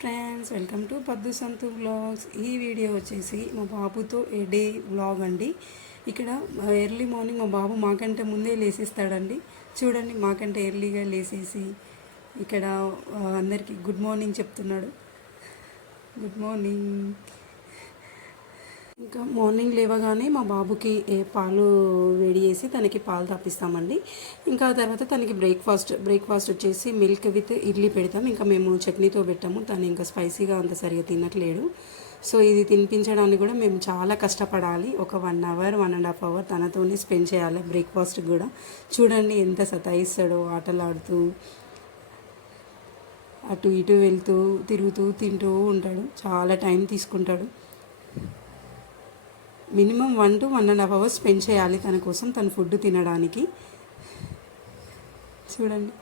Friends, welcome to పద్దు సంతు vlogs. ఈ video వచ్చేసి మా బాబుతో ఏ డే వ్లాగ్ అండి. ఇక్కడ ఎర్లీ మార్నింగ్ మా బాబు మాకంటే ముందే లేసిస్తాడండి. చూడండి, మాకంటే ఎర్లీగా లేసేసి ఇక్కడ అందరికీ గుడ్ మార్నింగ్ చెప్తున్నాడు. Good morning. ఇంకా మార్నింగ్ లేవగానే మా బాబుకి పాలు వేడి చేసి తనకి పాలు తాపిస్తామండి. ఇంకా తర్వాత తనకి బ్రేక్ఫాస్ట్ వచ్చేసి మిల్క్ విత్ ఇడ్లీ పెడతాం. ఇంకా మేము చట్నీతో పెట్టాము. తను ఇంకా స్పైసీగా అంత సరిగా తినట్లేడు. సో ఇది తినిపించడానికి కూడా మేము చాలా కష్టపడాలి. ఒక 1 అవర్ 1.5 అవర్ తనతోనే స్పెండ్ చేయాలి. బ్రేక్ఫాస్ట్ కూడా చూడండి ఎంత సతాయిస్తాడో, ఆటలాడుతూ అటు ఇటు వెళ్తూ తిరుగుతూ తింటూ ఉంటాడు. చాలా టైం తీసుకుంటాడు. మినిమం 1 to 1.5 అవర్స్ స్పెండ్ చేయాలి తన కోసం, తను ఫుడ్ తినడానికి. చూడండి,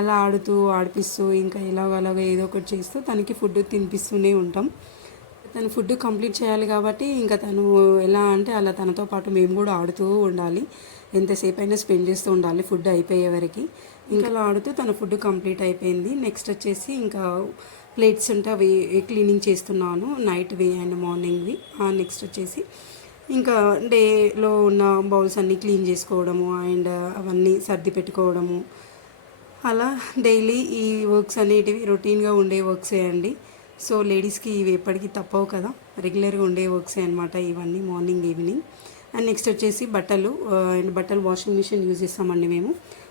అలా ఆడిపిస్తూ ఇంకా ఇలాగ ఏదో ఒకటి చేస్తూ తనకి ఫుడ్ తినిపిస్తూనే ఉంటాం. తను ఫుడ్ కంప్లీట్ చేయాలి కాబట్టి ఇంకా తను ఎలా అంటే అలా తనతో పాటు మేము కూడా ఆడుతూ ఉండాలి. ఎంతసేపు అయినా స్పెండ్ చేస్తూ ఉండాలి ఫుడ్ అయిపోయే వరకు. ఇంకా అలా ఆడుతూ తన ఫుడ్ కంప్లీట్ అయిపోయింది. నెక్స్ట్ వచ్చేసి ఇంకా ప్లేట్స్ ఉంటే అవి క్లీనింగ్ చేస్తున్నాను, నైట్వి అండ్ మార్నింగ్వి. నెక్స్ట్ వచ్చేసి ఇంకా డేలో ఉన్న బౌల్స్ అన్నీ క్లీన్ చేసుకోవడము అండ్ అవన్నీ సర్ది పెట్టుకోవడము. అలా డైలీ ఈ వర్క్స్ అనేటివి రొటీన్గా ఉండే వర్క్సే అండి. సో లేడీస్కి ఇవి ఎప్పటికీ తప్పవు కదా, రెగ్యులర్గా ఉండే వర్క్సే అనమాట ఇవన్నీ, మార్నింగ్ ఈవినింగ్. అండ్ నెక్స్ట్ వచ్చేసి బట్టలు వాషింగ్ మిషన్ యూజ్ చేస్తామండి మేము.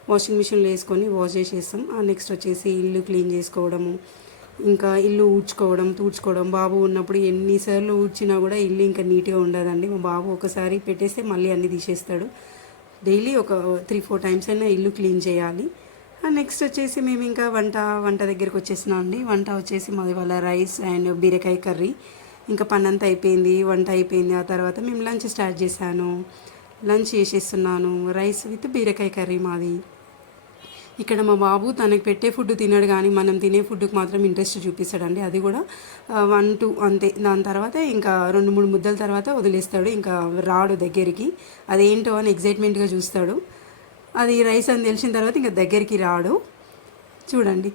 వాషింగ్ మిషన్లో వేసుకొని వాష్ చేసేస్తాం. నెక్స్ట్ వచ్చేసి ఇల్లు క్లీన్ చేసుకోవడము, ఇంకా ఇల్లు తూడ్చుకోవడం. బాబు ఉన్నప్పుడు ఎన్నిసార్లు ఊడ్చినా కూడా ఇల్లు ఇంకా నీట్గా ఉండదండి. మా బాబు ఒకసారి పెట్టేస్తే మళ్ళీ అన్నీ తీసేస్తాడు. డైలీ ఒక 3-4 టైమ్స్ అయినా ఇల్లు క్లీన్ చేయాలి. నెక్స్ట్ వచ్చేసి మేము ఇంకా వంట దగ్గరికి వచ్చేసినాం అండి. వంట వచ్చేసి మాది వాళ్ళ రైస్ అండ్ బీరకాయ కర్రీ. ఇంకా పని అంతా అయిపోయింది, వంట అయిపోయింది. ఆ తర్వాత మేము లంచ్ స్టార్ట్ చేశాను. లంచ్ చేసేస్తున్నాను. రైస్ విత్ బీరకాయ కర్రీ మాది. ఇక్కడ మా బాబు తనకి పెట్టే ఫుడ్ తినడు, కానీ మనం తినే ఫుడ్కి మాత్రం ఇంట్రెస్ట్ చూపిస్తాడండి. అది కూడా 1-2 అంతే. దాని తర్వాత ఇంకా 2-3 ముద్దల తర్వాత వదిలేస్తాడు. ఇంకా రాడు దగ్గరికి. అదేంటో అని ఎగ్జైట్మెంట్గా చూస్తాడు. అది రైస్ అని తెలిసిన తర్వాత ఇంకా దగ్గరికి రాడు. చూడండి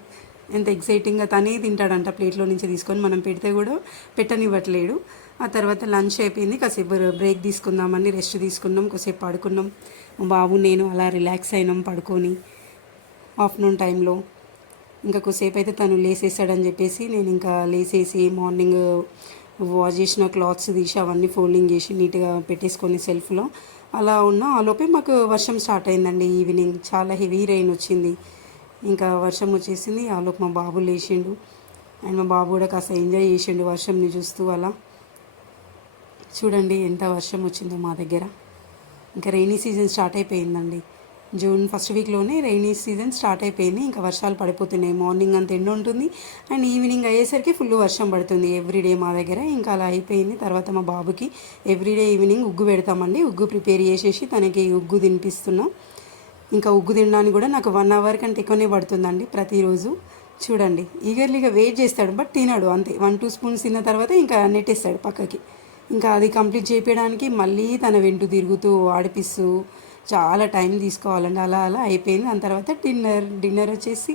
ఎంత ఎగ్జైటింగ్గా తనే తింటాడంట ప్లేట్లో నుంచి తీసుకొని. మనం పెడితే కూడా పెట్టనివ్వట్లేడు. ఆ తర్వాత లంచ్ అయిపోయింది. కాసేపు బ్రేక్ తీసుకుందామని రెస్ట్ తీసుకున్నాం, కాసేపు పడుకున్నాం. మా బాబు నేను అలా రిలాక్స్ అయినాం పడుకొని ఆఫ్టర్నూన్ టైంలో. ఇంకా కొద్దిసేపు అయితే తను లేసేస్తాడని చెప్పేసి నేను ఇంకా లేసేసి మార్నింగ్ వాష్ చేసిన క్లాత్స్ తీసి అవన్నీ ఫోల్డింగ్ చేసి నీట్గా పెట్టేసుకొని సెల్ఫ్లో అలా ఉన్నా. ఆలోపే మాకు వర్షం స్టార్ట్ అయిందండి. ఈవినింగ్ చాలా హెవీ రెయిన్ వచ్చింది. ఇంకా వర్షం వచ్చేసింది. ఆలోపు మా బాబు లేచిండు అండ్ మా బాబు కూడా కాస్త ఎంజాయ్ చేసిండు వర్షంని చూస్తూ. అలా చూడండి ఎంత వర్షం వచ్చిందో మా దగ్గర. ఇంకా రైనీ సీజన్ స్టార్ట్ అయిపోయిందండి. జూన్ ఫస్ట్ వీక్లోనే రైనీ సీజన్ స్టార్ట్ అయిపోయింది. ఇంకా వర్షాలు పడిపోతున్నాయి. మార్నింగ్ అంత ఎండ ఉంటుంది అండ్ ఈవినింగ్ అయ్యేసరికి ఫుల్ వర్షం పడుతుంది ఎవ్రీడే మా దగ్గర. ఇంకా అలా అయిపోయింది. తర్వాత మా బాబుకి ఎవ్రీడే ఈవినింగ్ ఉగ్గు పెడతామండి. ఉగ్గు ప్రిపేర్ చేసేసి తనకి ఉగ్గు తినిపిస్తున్నాం. ఇంకా ఉగ్గు తినడానికి కూడా నాకు 1 అవర్ కంటే ఎక్కువనే పడుతుందండి ప్రతిరోజు. చూడండి, ఈగర్లీగా వెయిట్ చేస్తాడు బట్ తినడు అంతే. 1-2 స్పూన్స్ తిన్న తర్వాత ఇంకా నెట్టేస్తాడు పక్కకి. ఇంకా అది కంప్లీట్ చేయడానికి మళ్ళీ తన వెంట తిరుగుతూ ఆడిపిస్తూ చాలా టైం తీసుకోవాలండి. అలా అయిపోయింది. దాని తర్వాత డిన్నర్ వచ్చేసి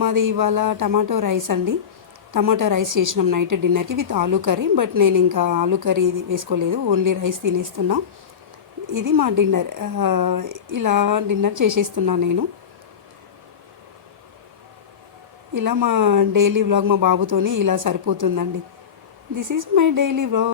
మాది ఇవాళ టమాటో రైస్ అండి. టమాటో రైస్ చేసినాం నైట్ డిన్నర్కి విత్ ఆలూ కర్రీ. బట్ నేను ఇంకా ఆలూ కర్రీ వేసుకోలేదు, ఓన్లీ రైస్ తినేస్తున్నా. ఇది మా డిన్నర్. ఇలా డిన్నర్ చేసేస్తున్నా నేను. ఇలా మా డైలీ వ్లాగ్ మా బాబుతోని ఇలా సరిపోతుందండి. This is my daily vlog.